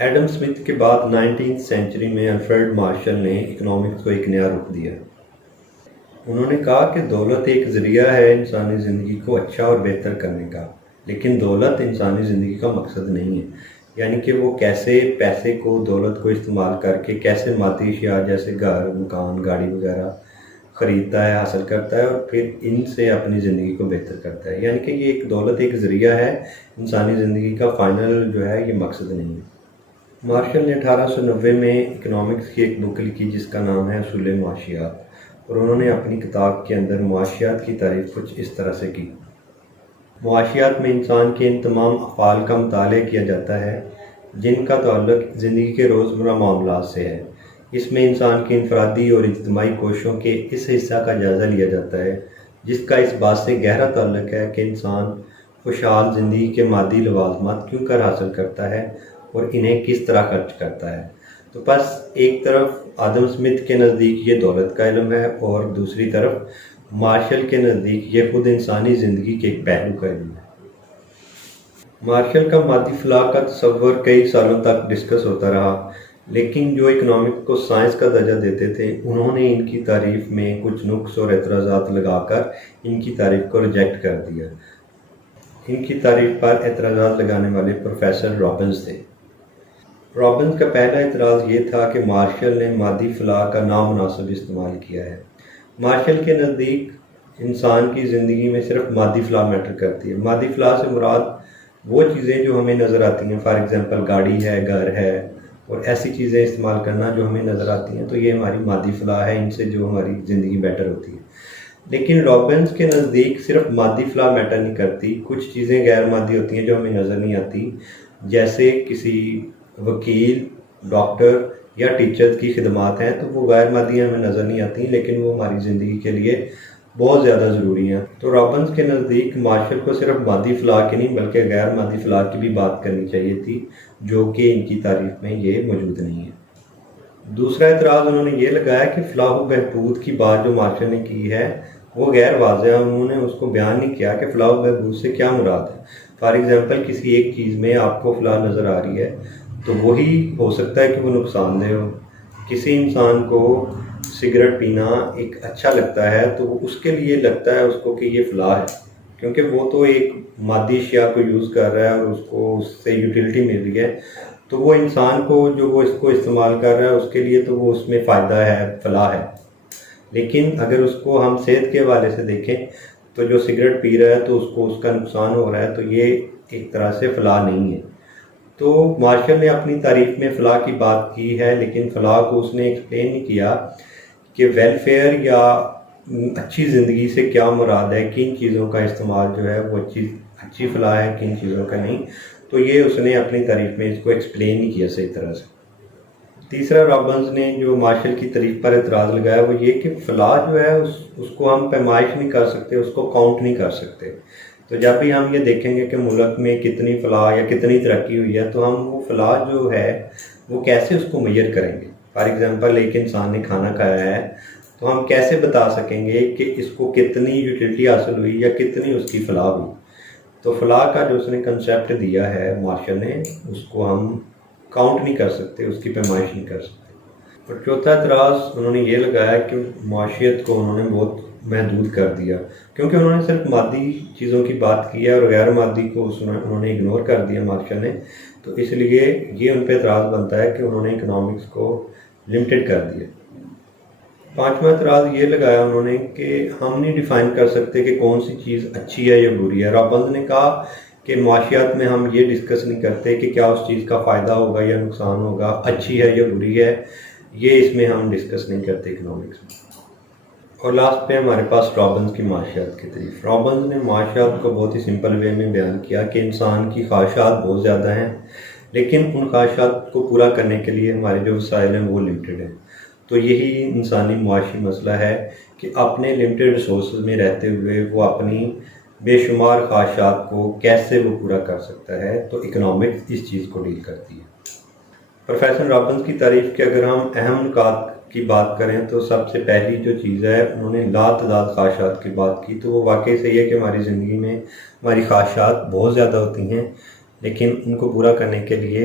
Adam Smith کے بعد 19 century میں الفریڈ مارشل نے اکنامکس کو ایک نیا رخ دیا۔ انہوں نے کہا کہ دولت ایک ذریعہ ہے انسانی زندگی کو اچھا اور بہتر کرنے کا، لیکن دولت انسانی زندگی کا مقصد نہیں ہے۔ یعنی کہ وہ کیسے پیسے کو، دولت کو استعمال کر کے کیسے مادی اشیاء جیسے گھر، مکان، گاڑی وغیرہ خریدتا ہے، حاصل کرتا ہے اور پھر ان سے اپنی زندگی کو بہتر کرتا ہے۔ یعنی کہ یہ ایک دولت ایک ذریعہ ہے، انسانی زندگی کا فائنل جو ہے یہ مقصد نہیں ہے۔ مارشل نے 1890 میں اکنامکس کی ایک بک لکھی جس کا نام ہے اصول معاشیات، اور انہوں نے اپنی کتاب کے اندر معاشیات کی تعریف کچھ اس طرح سے کی۔ معاشیات میں انسان کے ان تمام افعال کا مطالعہ کیا جاتا ہے جن کا تعلق زندگی کے روزمرہ معاملات سے ہے۔ اس میں انسان کی انفرادی اور اجتماعی کوششوں کے اس حصہ کا جائزہ لیا جاتا ہے جس کا اس بات سے گہرا تعلق ہے کہ انسان خوشحال زندگی کے مادی لوازمات کیوں کر حاصل کرتا ہے اور انہیں کس طرح خرچ کرتا ہے۔ تو بس ایک طرف آدم اسمتھ کے نزدیک یہ دولت کا علم ہے اور دوسری طرف مارشل کے نزدیک یہ خود انسانی زندگی کے ایک پہلو کا علم ہے۔ مارشل کا مادی فلاح کا تصور کئی سالوں تک ڈسکس ہوتا رہا، لیکن جو اکنامکس کو سائنس کا درجہ دیتے تھے انہوں نے ان کی تعریف میں کچھ نقص اور اعتراضات لگا کر ان کی تعریف کو ریجیکٹ کر دیا۔ ان کی تعریف پر اعتراضات لگانے والے پروفیسر رابنز تھے۔ رابنز کا پہلا اعتراض یہ تھا کہ مارشل نے مادی فلاح کا نامناسب استعمال کیا ہے۔ مارشل کے نزدیک انسان کی زندگی میں صرف مادی فلاح میٹر کرتی ہے۔ مادی فلاح سے مراد وہ چیزیں جو ہمیں نظر آتی ہیں، فار ایگزامپل گاڑی ہے، گھر ہے اور ایسی چیزیں استعمال کرنا جو ہمیں نظر آتی ہیں، تو یہ ہماری مادی فلاح ہے، ان سے جو ہماری زندگی بیٹر ہوتی ہے۔ لیکن رابنز کے نزدیک صرف مادی فلاح میٹر نہیں کرتی، کچھ چیزیں غیر مادی ہوتی ہیں جو ہمیں نظر نہیں آتی، جیسے کسی وکیل، ڈاکٹر یا ٹیچر کی خدمات ہیں تو وہ غیر مادی ہمیں نظر نہیں آتی لیکن وہ ہماری زندگی کے لیے بہت زیادہ ضروری ہیں۔ تو رابنز کے نزدیک مارشل کو صرف مادی فلاح کی نہیں بلکہ غیر مادی فلاح کی بھی بات کرنی چاہیے تھی، جو کہ ان کی تعریف میں یہ موجود نہیں ہے۔ دوسرا اعتراض انہوں نے یہ لگایا کہ فلاح و بہبود کی بات جو مارشل نے کی ہے وہ غیر واضح ہے۔ انہوں نے اس کو بیان نہیں کیا کہ فلاح و بہبود سے کیا مراد ہے۔ فار ایگزامپل کسی ایک چیز میں آپ کو فلاح نظر آ رہی ہے تو وہی ہو سکتا ہے کہ وہ نقصان دہ ہو۔ کسی انسان کو سگریٹ پینا ایک اچھا لگتا ہے تو اس کے لیے لگتا ہے اس کو کہ یہ فلاح ہے، کیونکہ وہ تو ایک مادی اشیاء کو یوز کر رہا ہے اور اس کو اس سے یوٹیلٹی مل رہی ہے، تو وہ انسان کو جو وہ اس کو استعمال کر رہا ہے اس کے لیے تو وہ اس میں فائدہ ہے، فلاح ہے۔ لیکن اگر اس کو ہم صحت کے حوالے سے دیکھیں تو جو سگریٹ پی رہا ہے تو اس کو اس کا نقصان ہو رہا ہے، تو یہ ایک طرح سے فلاح نہیں ہے۔ تو مارشل نے اپنی تعریف میں فلاح کی بات کی ہے، لیکن فلاح کو اس نے ایکسپلین نہیں کیا کہ ویلفیئر یا اچھی زندگی سے کیا مراد ہے، کن چیزوں کا استعمال جو ہے وہ اچھی فلاح ہے، کن چیزوں کا نہیں۔ تو یہ اس نے اپنی تعریف میں اس کو ایکسپلین نہیں کیا صحیح طرح سے۔ تیسرا رابنز نے جو مارشل کی تعریف پر اعتراض لگایا وہ یہ کہ فلاح جو ہے اس کو ہم پیمائش نہیں کر سکتے، اس کو کاؤنٹ نہیں کر سکتے۔ تو جب بھی ہم یہ دیکھیں گے کہ ملک میں کتنی فلاح یا کتنی ترقی ہوئی ہے تو ہم وہ فلاح جو ہے وہ کیسے اس کو میئر کریں گے۔ فار ایگزامپل ایک انسان نے کھانا کھایا ہے تو ہم کیسے بتا سکیں گے کہ اس کو کتنی یوٹیلٹی حاصل ہوئی یا کتنی اس کی فلاح ہوئی۔ تو فلاح کا جو اس نے کنسیپٹ دیا ہے مارشل نے، اس کو ہم کاؤنٹ نہیں کر سکتے، اس کی پیمائش نہیں کر سکتے۔ اور چوتھا اعتراض انہوں نے یہ لگایا کہ معاشیت کو انہوں نے بہت محدود کر دیا، کیونکہ انہوں نے صرف مادی چیزوں کی بات کی ہے اور غیر مادی کو انہوں نے اگنور کر دیا مارشل نے، تو اس لیے یہ ان پہ اعتراض بنتا ہے کہ انہوں نے اکنامکس کو لمیٹڈ کر دیا۔ پانچواں اعتراض یہ لگایا انہوں نے کہ ہم نہیں ڈیفائن کر سکتے کہ کون سی چیز اچھی ہے یا بری ہے۔ رابنز نے کہا کہ معاشیات میں ہم یہ ڈسکس نہیں کرتے کہ کیا اس چیز کا فائدہ ہوگا یا نقصان ہوگا، اچھی ہے یا بری ہے، یہ اس میں ہم ڈسکس نہیں کرتے اکنامکس میں۔ اور لاسٹ پہ ہمارے پاس رابنز کی معاشیات کی تعریف۔ رابنز نے معاشیات کو بہت ہی سمپل وے میں بیان کیا کہ انسان کی خواہشات بہت زیادہ ہیں، لیکن ان خواہشات کو پورا کرنے کے لیے ہمارے جو وسائل ہیں وہ لمیٹڈ ہیں۔ تو یہی انسانی معاشی مسئلہ ہے کہ اپنے لمیٹڈ ریسورسز میں رہتے ہوئے وہ اپنی بے شمار خواہشات کو کیسے وہ پورا کر سکتا ہے، تو اکنامکس اس چیز کو ڈیل کرتی ہے۔ پروفیسر رابنز کی تعریف کے اگر ہم اہم نکات کی بات کریں تو سب سے پہلی جو چیز ہے انہوں نے لاتعداد خواہشات کی بات کی۔ تو وہ واقعی صحیح ہے کہ ہماری زندگی میں ہماری خواہشات بہت زیادہ ہوتی ہیں، لیکن ان کو پورا کرنے کے لیے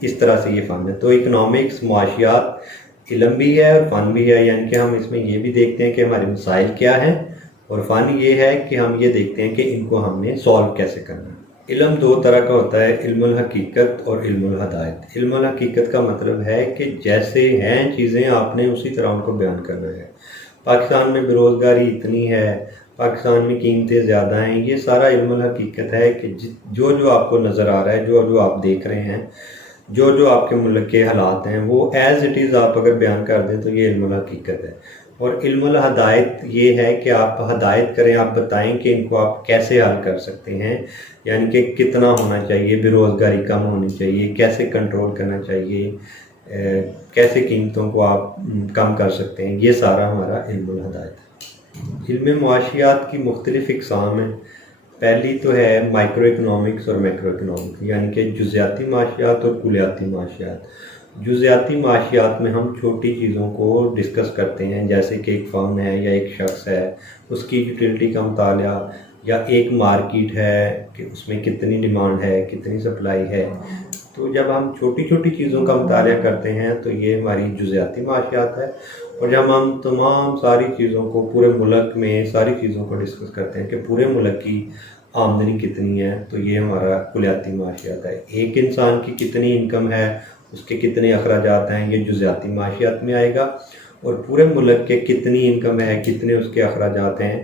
اس طرح سے یہ فن ہے۔ تو اکنامکس معاشیات علم بھی ہے اور فن بھی ہے، یعنی کہ ہم اس میں یہ بھی دیکھتے ہیں کہ ہمارے مسائل کیا ہیں، اور فن یہ ہے کہ ہم یہ دیکھتے ہیں کہ ان کو ہم نے سولو کیسے کرنا ہے۔ علم دو طرح کا ہوتا ہے، علم الحقیقت اور علم الہدایت۔ علم الحقیقت کا مطلب ہے کہ جیسے ہیں چیزیں آپ نے اسی طرح ان کو بیان کرنا ہے۔ پاکستان میں بے روزگاری اتنی ہے، پاکستان میں قیمتیں زیادہ ہیں، یہ سارا علم الحقیقت ہے کہ جو آپ کو نظر آ رہا ہے، جو آپ دیکھ رہے ہیں، جو آپ کے ملک کے حالات ہیں، وہ ایز اٹ از آپ اگر بیان کر دیں تو یہ علم الحقیقت ہے۔ اور علم الہدایت یہ ہے کہ آپ ہدایت کریں، آپ بتائیں کہ ان کو آپ کیسے حل کر سکتے ہیں، یعنی کہ کتنا ہونا چاہیے، بے روزگاری کم ہونی چاہیے، کیسے کنٹرول کرنا چاہیے، کیسے قیمتوں کو آپ کم کر سکتے ہیں، یہ سارا ہمارا علم الہدایت ہے۔ علم معاشیات کی مختلف اقسام ہیں۔ پہلی تو ہے مائکرو اکنامکس اور میکرو اکنامکس، یعنی کہ جزیاتی معاشیات اور کلیاتی معاشیات۔ جزیاتی معاشیات میں ہم چھوٹی چیزوں کو ڈسکس کرتے ہیں، جیسے کہ ایک فرم ہے یا ایک شخص ہے، اس کی یوٹیلٹی کا مطالعہ، یا ایک مارکیٹ ہے کہ اس میں کتنی ڈیمانڈ ہے، کتنی سپلائی ہے۔ تو جب ہم چھوٹی چھوٹی چیزوں کا مطالعہ کرتے ہیں تو یہ ہماری جزیاتی معاشیات ہے، اور جب ہم تمام ساری چیزوں کو پورے ملک میں ساری چیزوں کو ڈسکس کرتے ہیں کہ پورے ملک کی آمدنی کتنی ہے، تو یہ ہمارا کلیاتی معاشیات ہے۔ ایک انسان کی کتنی انکم ہے، اس کے کتنے اخراجات ہیں، یہ جزیاتی معاشیات میں آئے گا۔ اور پورے ملک کے کتنی انکم ہے، کتنے اس کے اخراجات ہیں،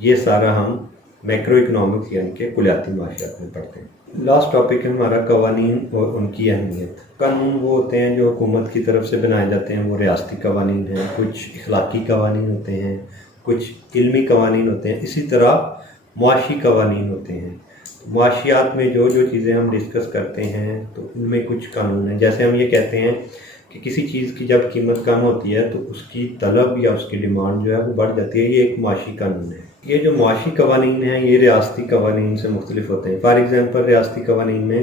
یہ سارا ہم میکرو اکنامکس یعنی کہ کلیاتی معاشیات میں پڑھتے ہیں۔ لاسٹ ٹاپک ہے ہمارا قوانین اور ان کی اہمیت۔ قانون وہ ہوتے ہیں جو حکومت کی طرف سے بنائے جاتے ہیں، وہ ریاستی قوانین ہیں، کچھ اخلاقی قوانین ہوتے ہیں، کچھ علمی قوانین ہوتے ہیں، اسی طرح معاشی قوانین ہوتے ہیں۔ معاشیات میں جو چیزیں ہم ڈسکس کرتے ہیں تو ان میں کچھ قانون ہیں، جیسے ہم یہ کہتے ہیں کہ کسی چیز کی جب قیمت کم ہوتی ہے تو اس کی طلب یا اس کی ڈیمانڈ جو ہے وہ بڑھ جاتی ہے، یہ ایک معاشی قانون ہے۔ یہ جو معاشی قوانین ہیں یہ ریاستی قوانین سے مختلف ہوتے ہیں۔ فار ایگزامپل ریاستی قوانین میں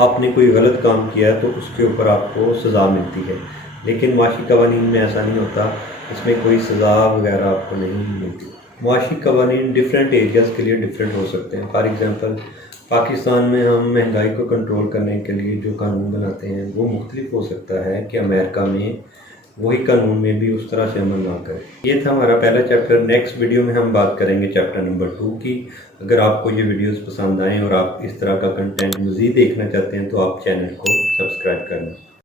آپ نے کوئی غلط کام کیا ہے تو اس کے اوپر آپ کو سزا ملتی ہے، لیکن معاشی قوانین میں ایسا نہیں ہوتا، اس میں کوئی سزا وغیرہ آپ کو نہیں ملتی۔ معاشی قوانین ڈفرینٹ ایریاز کے لیے ڈفرینٹ ہو سکتے ہیں۔ فار ایگزامپل پاکستان میں ہم مہنگائی کو کنٹرول کرنے کے لیے جو قانون بناتے ہیں وہ مختلف ہو سکتا ہے کہ امریکہ میں وہی قانون میں بھی اس طرح سے عمل نہ کرے۔ یہ تھا ہمارا پہلا چیپٹر۔ نیکسٹ ویڈیو میں ہم بات کریں گے چیپٹر نمبر 2 کی۔ اگر آپ کو یہ ویڈیوز پسند آئیں اور آپ اس طرح کا کنٹینٹ مزید دیکھنا چاہتے ہیں تو آپ چینل کو سبسکرائب کرنا۔